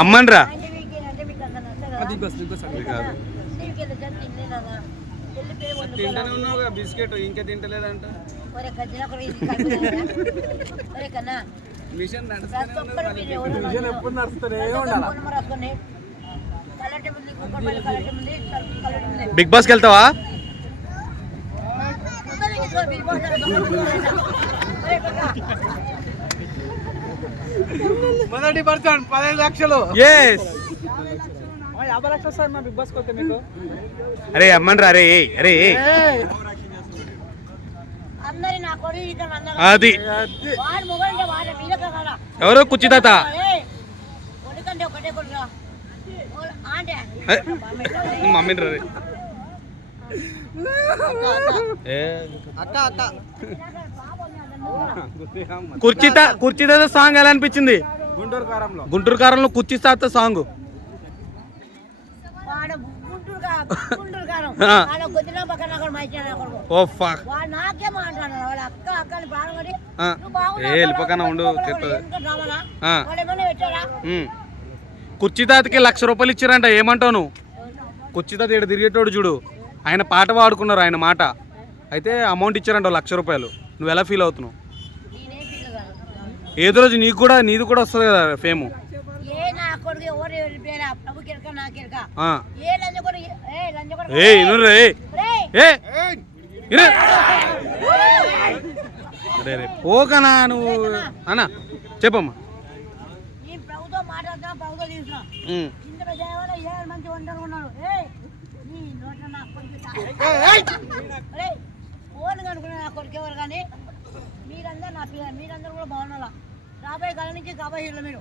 అమ్మన్రా biscuit ఇంకా తింటలేదంట machine ఎప్పుడు నడుస్తూనే ఉండాలి. బిగ్ బాస్కి వెళ్తావా? మొదటి పర్సన్ 15 లక్షలు. 50 లక్షలు సార్ మా బిగ్ బాస్కి వస్తే మీకు. అరే అమ్మన్రా అరే అరే అది ఎవరో కుర్చీ తాత మమ్మీ కుర్చీ తాత సాంగ్ ఎలా అనిపించింది? గుంటూరు కారంలో కుర్చీ తాత సాంగ్ వెళ్ళిపోకనా ఉండు. కుర్చీ తాతకి 1,00,000 రూపాయలు ఇచ్చారంట. ఏమంటావు నువ్వు? కుర్చీ తాత ఇక్కడ తిరిగేటోడు చూడు, ఆయన పాట పాడుకున్నారు, ఆయన మాట అయితే అమౌంట్ ఇచ్చారంట 1,00,000 రూపాయలు. నువ్వు ఎలా ఫీల్ అవుతున్నావు? ఏదో రోజు నీది కూడా వస్తుంది కదా ఫేము. ఓకనా నువ్వు అన్నా చెప్పమ్మా. మీరందరూ నా పిల్లలు, మీరందరూ కూడా బాగున్నారా? రాబోయే కాలం నుంచి కాబోయే హీరోలు మీరు.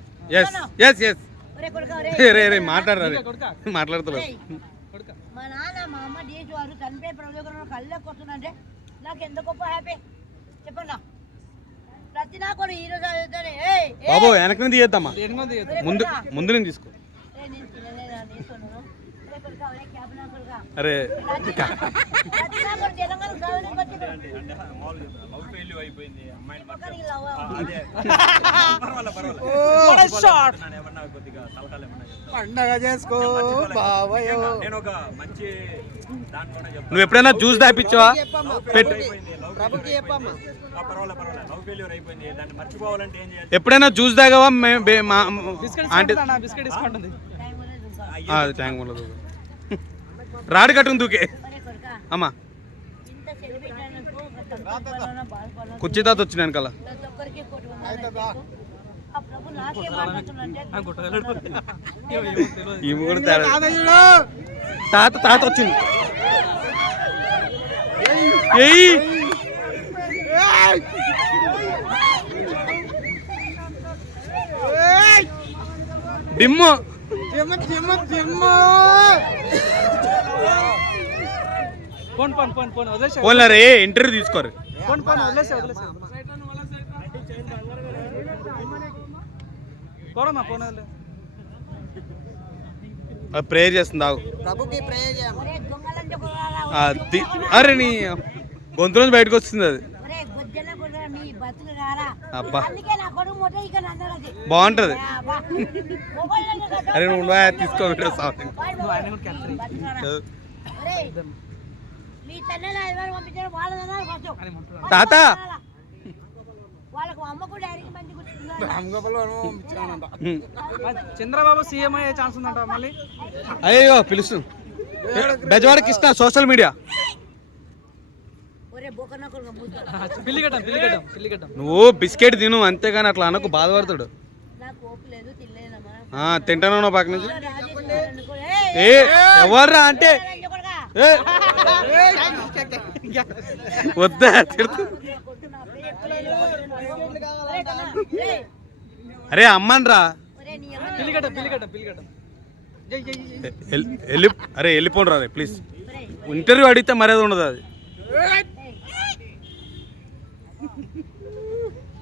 మాట్లాడుతున్నారు. మా నాన్న మా అమ్మ డీజీ వారు చనిపోయి ప్రభుత్వం కళ్ళకి వస్తుందంటే నాకు ఎంత గొప్ప హ్యాపీ చెప్పండి. ప్రతి నా కూడా హీరో బాబు వెనక నుంచి చేద్దామా? ముందు నేను తీసుకో. అరే పండగ చేసుకో. నువ్వు ఎప్పుడైనా జ్యూస్ దాపిచ్చావా? ఎప్పుడైనా జ్యూస్ తాగావా? రాడు కట్టుకుని దూకే అమ్మా. కుర్చీ తాత వచ్చిన వెనకాల తాత వచ్చింది. డిమ్ము పోన్లరే ఇంటర్వ్యూ తీసుకోరు. ప్రేయర్ చేస్తుంది. అరే నీ గొంతు నుంచి బయటకు వస్తుంది అది. అబ్బా బాగుంటది. అరే నువ్వు తీసుకో. తాత చంద్రబాబు సీఎం అయ్యే ఛాన్స్ ఉందంట మళ్ళీ. అయ్యో పిలుస్తు బెజవాడ కృష్ణ సోషల్ మీడియా. నువ్వు బిస్కెట్ తిను అంతేగాని అట్లా అనకు, బాధపడతాడు. తింటాను పక్క నుంచి. ఎవర్రా అంటే వద్దా తిడుతు. అరే అమ్మన్రా. అరే వెళ్ళిపోండి రా ప్లీజ్. ఇంటర్వ్యూ అడిగితే మర్యాద ఉండదు. అది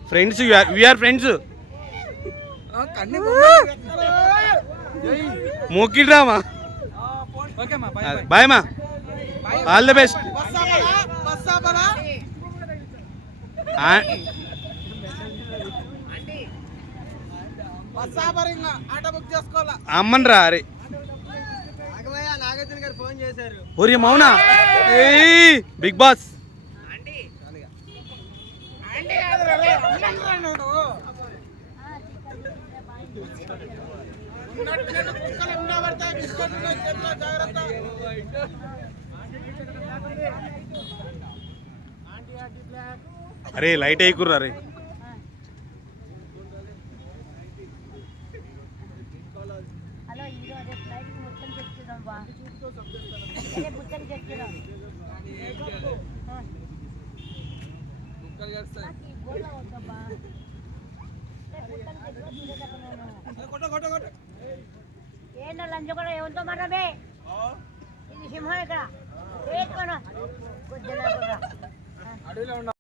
ఫ్రెండ్స్, వీఆర్ ఫ్రెండ్స్. మోకిడ్రామా. బాయ్ మా, ఆల్ ది బెస్ట్. ఆ- ఆటో బుక్ చేసుకోవాలా అమ్మన్రా అరే నాగార్జున గారు ఫోన్ చేశారు. ఒరి మౌనా ఏయ్ బిగ్ బాస్ అరే లైట్ వేయకుర్రా అరే హలో హీరో రేపు ఫ్లైట్ మొత్తం చెప్తున్నాం బా రేపు మొత్తం చెప్తున్నాం ఏంటో లంచ్ కూడా ఎవరితో మాట్లాడే ఇది సింహం ఇక్కడ కొద్దిగా అడవిలో